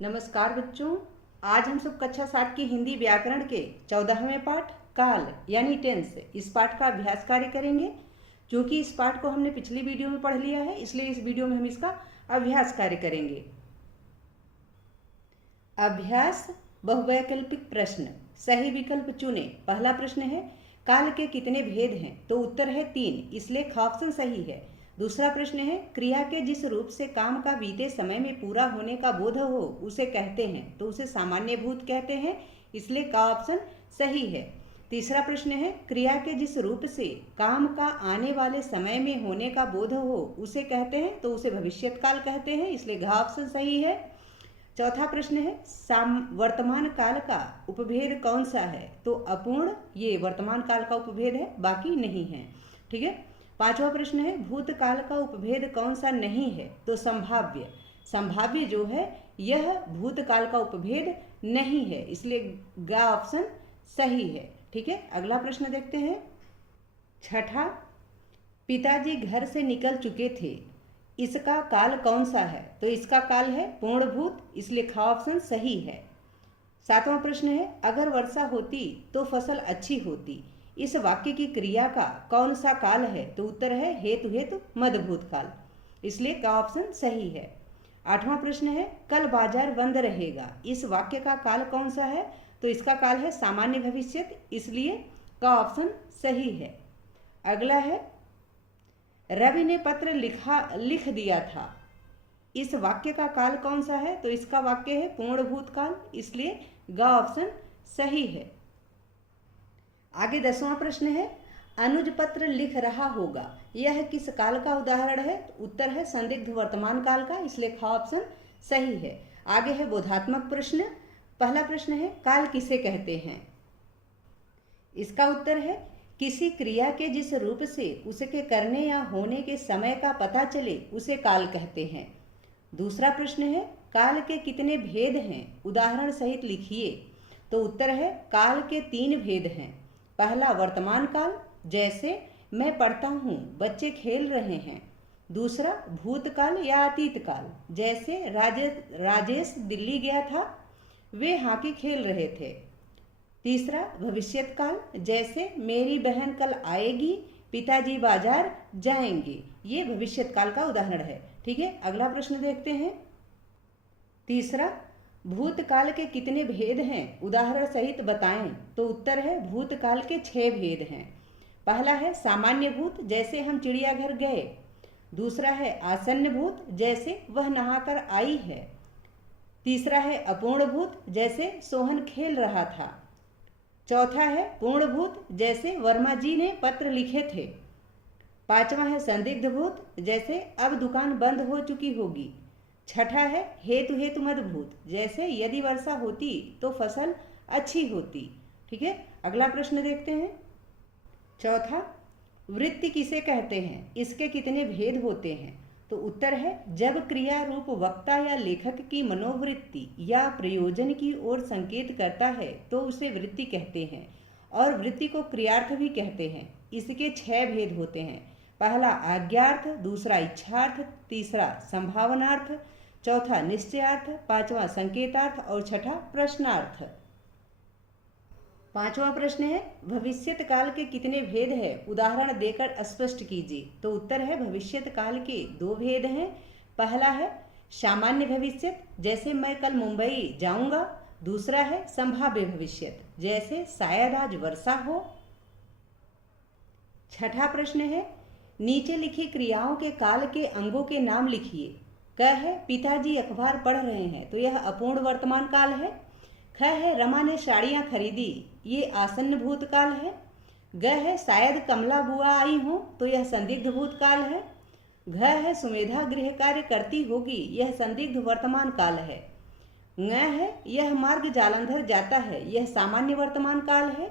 नमस्कार बच्चों। आज हम सब कक्षा 7 की हिंदी व्याकरण के 14वें पाठ काल यानी टेंस इस पाठ का अभ्यास कार्य करेंगे। क्योंकि इस पाठ को हमने पिछली वीडियो में पढ़ लिया है, इसलिए इस वीडियो में हम इसका अभ्यास कार्य करेंगे। अभ्यास बहुवैकल्पिक प्रश्न, सही विकल्प चुने। पहला प्रश्न है काल के कितने भेद हैं? तो उत्तर है 3, इसलिए ख ऑप्शन सही है। दूसरा प्रश्न है क्रिया के जिस रूप से काम का बीते समय में पूरा होने का बोध हो उसे कहते हैं, तो उसे सामान्य भूत कहते हैं, इसलिए का ऑप्शन सही है। तीसरा प्रश्न है क्रिया के जिस रूप से काम का आने वाले समय में होने का बोध हो उसे कहते हैं, तो उसे भविष्यत काल कहते हैं, इसलिए घ ऑप्शन सही है। चौथा प्रश्न है वर्तमान काल का उपभेद कौन सा है? तो अपूर्ण ये वर्तमान काल का उपभेद है, बाकी नहीं है। ठीक है। पांचवा प्रश्न है भूतकाल का उपभेद कौन सा नहीं है? तो संभाव्य। संभाव्य जो है यह भूतकाल का उपभेद नहीं है, इसलिए ग ऑप्शन सही है। ठीक है। अगला प्रश्न देखते हैं। छठा, पिताजी घर से निकल चुके थे, इसका काल कौन सा है? तो इसका काल है पूर्णभूत, इसलिए ख ऑप्शन सही है। सातवां प्रश्न है अगर वर्षा होती तो फसल अच्छी होती, इस वाक्य की क्रिया का कौन सा काल है? तो उत्तर है हेतु हेतु मध्यभूत काल, इसलिए का ऑप्शन सही है। आठवां प्रश्न है कल बाजार बंद रहेगा, इस वाक्य का काल कौन सा है? तो इसका काल है सामान्य भविष्यत, इसलिए का ऑप्शन सही है। अगला है रवि ने पत्र लिख दिया था, इस वाक्य का काल कौन सा है? तो इसका वाक्य है पूर्णभूत काल, इसलिए ग ऑप्शन सही है। आगे 10वां प्रश्न है अनुज पत्र लिख रहा होगा, यह किस काल का उदाहरण है? तो उत्तर है संदिग्ध वर्तमान काल का, इसलिए ख ऑप्शन सही है। आगे है बोधात्मक प्रश्न। पहला प्रश्न है काल किसे कहते हैं? इसका उत्तर है किसी क्रिया के जिस रूप से उसके करने या होने के समय का पता चले उसे काल कहते हैं। दूसरा प्रश्न है काल के कितने भेद हैं? उदाहरण सहित लिखिए। तो उत्तर है काल के 3 भेद हैं। पहला वर्तमान काल, जैसे मैं पढ़ता हूँ, बच्चे खेल रहे हैं। दूसरा भूतकाल या अतीत काल, जैसे राजेश दिल्ली गया था, वे हॉकी खेल रहे थे। तीसरा भविष्यत काल, जैसे मेरी बहन कल आएगी, पिताजी बाजार जाएंगे, ये भविष्यत काल का उदाहरण है। ठीक है। अगला प्रश्न देखते हैं। तीसरा भूतकाल के कितने भेद हैं? उदाहरण सहित बताएं। तो उत्तर है भूतकाल के 6 भेद हैं। पहला है सामान्य भूत, जैसे हम चिड़ियाघर गए। दूसरा है आसन्न भूत, जैसे वह नहाकर आई है। तीसरा है अपूर्ण भूत, जैसे सोहन खेल रहा था। चौथा है पूर्ण भूत, जैसे वर्मा जी ने पत्र लिखे थे। पांचवा है संदिग्ध भूत, जैसे अब दुकान बंद हो चुकी होगी। छठा है हेतु हेतु मध्यभूत, जैसे यदि वर्षा होती तो फसल अच्छी होती। ठीक है। अगला प्रश्न देखते हैं। चौथा वृत्ति किसे कहते हैं? इसके कितने भेद होते हैं? तो उत्तर है जब क्रिया रूप वक्ता या लेखक की मनोवृत्ति या प्रयोजन की ओर संकेत करता है तो उसे वृत्ति कहते हैं, और वृत्ति को क्रियार्थ भी कहते हैं। इसके 6 भेद होते हैं। पहला आज्ञार्थ, दूसरा इच्छार्थ, तीसरा संभावनार्थ, चौथा निश्चयार्थ, पांचवा संकेतार्थ और छठा प्रश्नार्थ। पांचवा प्रश्न है भविष्यत काल के कितने भेद है? उदाहरण देकर स्पष्ट कीजिए। तो उत्तर है भविष्यत काल के 2 भेद हैं। पहला है सामान्य भविष्यत, जैसे मैं कल मुंबई जाऊंगा। दूसरा है संभाव्य भविष्यत, जैसे शायद आज वर्षा हो। छठा प्रश्न है नीचे लिखी क्रियाओं के काल के अंगों के नाम लिखिए। क है पिताजी अखबार पढ़ रहे हैं, तो यह अपूर्ण वर्तमान काल है। ख है रमा ने साड़ियाँ खरीदी, ये आसन्न भूतकाल है। ग है शायद कमला बुआ आई हो, तो यह संदिग्ध भूतकाल है। घ है सुमेधा गृह कार्य करती होगी, यह संदिग्ध वर्तमान काल है। ङ है यह मार्ग जालंधर जाता है, यह सामान्य वर्तमान काल है।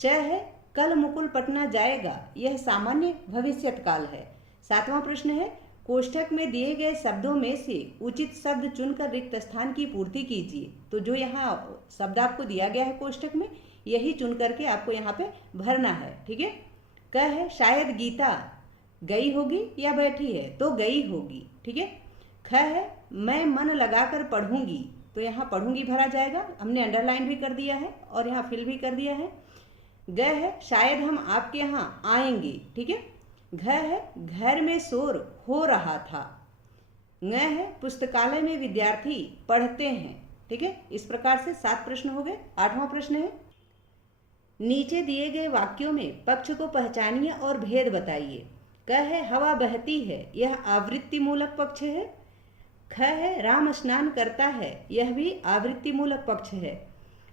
च है कल मुकुल पटना जाएगा, यह सामान्य भविष्यत काल है। सातवां प्रश्न है कोष्ठक में दिए गए शब्दों में से उचित शब्द चुनकर रिक्त स्थान की पूर्ति कीजिए। तो जो यहाँ शब्द आपको दिया गया है कोष्ठक में, यही चुन करके आपको यहाँ पे भरना है। ठीक है। क है शायद गीता गई होगी या बैठी है, तो गई होगी। ठीक है। ख है मैं मन लगाकर पढ़ूंगी, तो यहाँ पढ़ूंगी भरा जाएगा, हमने अंडरलाइन भी कर दिया है और यहाँ फिल भी कर दिया है। ग है शायद हम आपके यहाँ आएंगे, ठीक है। घ है घर में शोर हो रहा था। ङ है पुस्तकालय में विद्यार्थी पढ़ते हैं, ठीक है। इस प्रकार से 7 प्रश्न हो गए। 8वां प्रश्न है, नीचे दिए गए वाक्यों में पक्ष को पहचानिए और भेद बताइए। क है हवा बहती है, यह आवृत्ति मूलक पक्ष है। ख है राम स्नान करता है, यह भी आवृत्ति मूलक पक्ष है।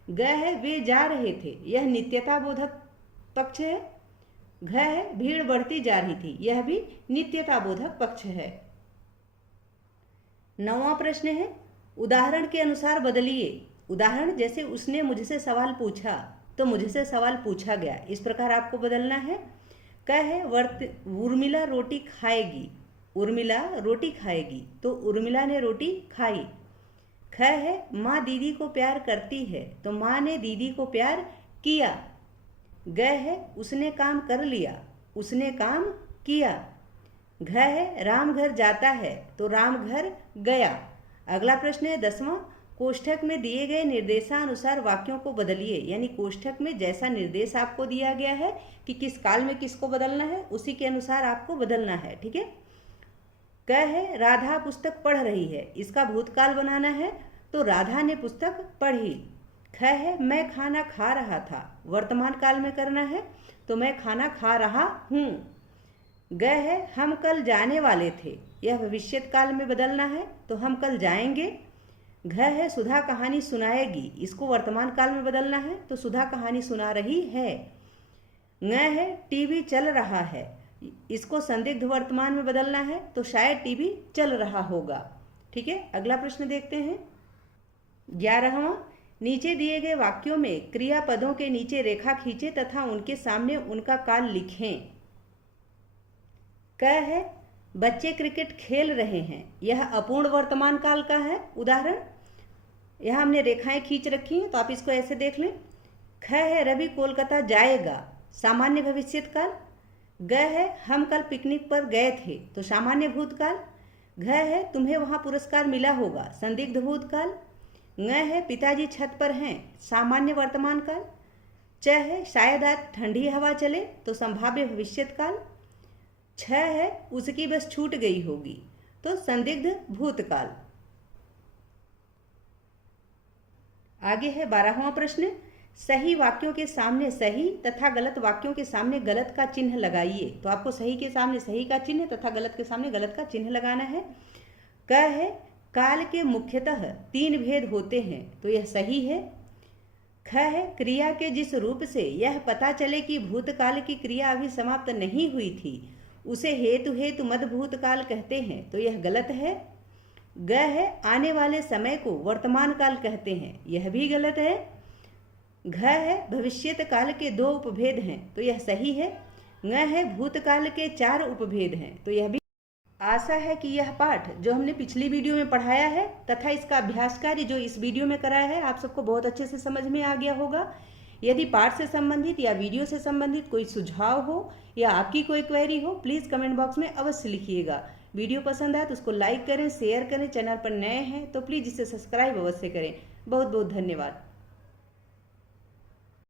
ग है वे जा रहे थे, यह नित्यता बोधक पक्ष है। घ है भीड़ बढ़ती जा रही थी, यह भी नित्यता बोधक पक्ष है। 9वां प्रश्न है, उदाहरण के अनुसार बदलिए। उदाहरण जैसे उसने मुझसे सवाल पूछा तो मुझसे सवाल पूछा गया, इस प्रकार आपको बदलना है। क है उर्मिला रोटी खाएगी, उर्मिला रोटी खाएगी तो उर्मिला ने रोटी खाई। ख है माँ दीदी को प्यार करती है तो माँ ने दीदी को प्यार किया। ग है उसने काम कर लिया, उसने काम किया। घ है राम घर जाता है तो राम घर गया। अगला प्रश्न है 10वां, कोष्ठक में दिए गए निर्देशानुसार वाक्यों को बदलिए। यानी कोष्ठक में जैसा निर्देश आपको दिया गया है कि किस काल में किसको बदलना है, उसी के अनुसार आपको बदलना है, ठीक है। क है राधा पुस्तक पढ़ रही है, इसका भूतकाल बनाना है तो राधा ने पुस्तक पढ़ी। ख है मैं खाना खा रहा था, वर्तमान काल में करना है तो मैं खाना खा रहा हूँ। ग है हम कल जाने वाले थे, यह भविष्यत काल में बदलना है तो हम कल जाएंगे। घ है सुधा कहानी सुनाएगी, इसको वर्तमान काल में बदलना है तो सुधा कहानी सुना रही है। ङ है टीवी चल रहा है, इसको संदिग्ध वर्तमान में बदलना है तो शायद टीवी चल रहा होगा, ठीक है। अगला प्रश्न देखते हैं 11वां, नीचे दिए गए वाक्यों में क्रियापदों के नीचे रेखा खींचे तथा उनके सामने उनका काल लिखें। क है बच्चे क्रिकेट खेल रहे हैं, यह अपूर्ण वर्तमान काल का है उदाहरण। यहाँ हमने रेखाएं खींच रखी हैं तो आप इसको ऐसे देख लें। ख है रवि कोलकाता जाएगा, सामान्य भविष्यत काल। ग है हम कल पिकनिक पर गए थे तो सामान्य भूतकाल। घ है तुम्हें वहाँ पुरस्कार मिला होगा, संदिग्ध भूतकाल। ङ है पिताजी छत पर हैं, सामान्य वर्तमान काल। च है शायद आज ठंडी हवा चले तो संभाव्य भविष्यत काल। छ है उसकी बस छूट गई होगी तो संदिग्ध भूतकाल। आगे है 12वां प्रश्न, सही वाक्यों के सामने सही तथा गलत वाक्यों के सामने गलत का चिन्ह लगाइए। तो आपको सही के सामने सही का चिन्ह तथा गलत के सामने गलत का चिन्ह लगाना है। क है काल के मुख्यतः 3 भेद होते हैं तो यह सही है। ख है क्रिया के जिस रूप से यह पता चले कि भूतकाल की क्रिया अभी समाप्त नहीं हुई थी उसे हेतु हेतु मद भूतकाल कहते हैं तो यह गलत है। ग है आने वाले समय को वर्तमान काल कहते हैं, यह भी गलत है। घ है भविष्यत काल के 2 उपभेद हैं तो यह सही है। ङ है भूतकाल के 4 उपभेद हैं तो यह भी। आशा है कि यह पाठ जो हमने पिछली वीडियो में पढ़ाया है तथा इसका अभ्यास कार्य जो इस वीडियो में कराया है आप सबको बहुत अच्छे से समझ में आ गया होगा। यदि पाठ से संबंधित या वीडियो से संबंधित कोई सुझाव हो या आपकी कोई क्वेरी हो प्लीज़ कमेंट बॉक्स में अवश्य लिखिएगा। वीडियो पसंद आए तो उसको लाइक करें, शेयर करें। चैनल पर नए हैं तो प्लीज़ इसे सब्सक्राइब अवश्य करें। बहुत बहुत धन्यवाद।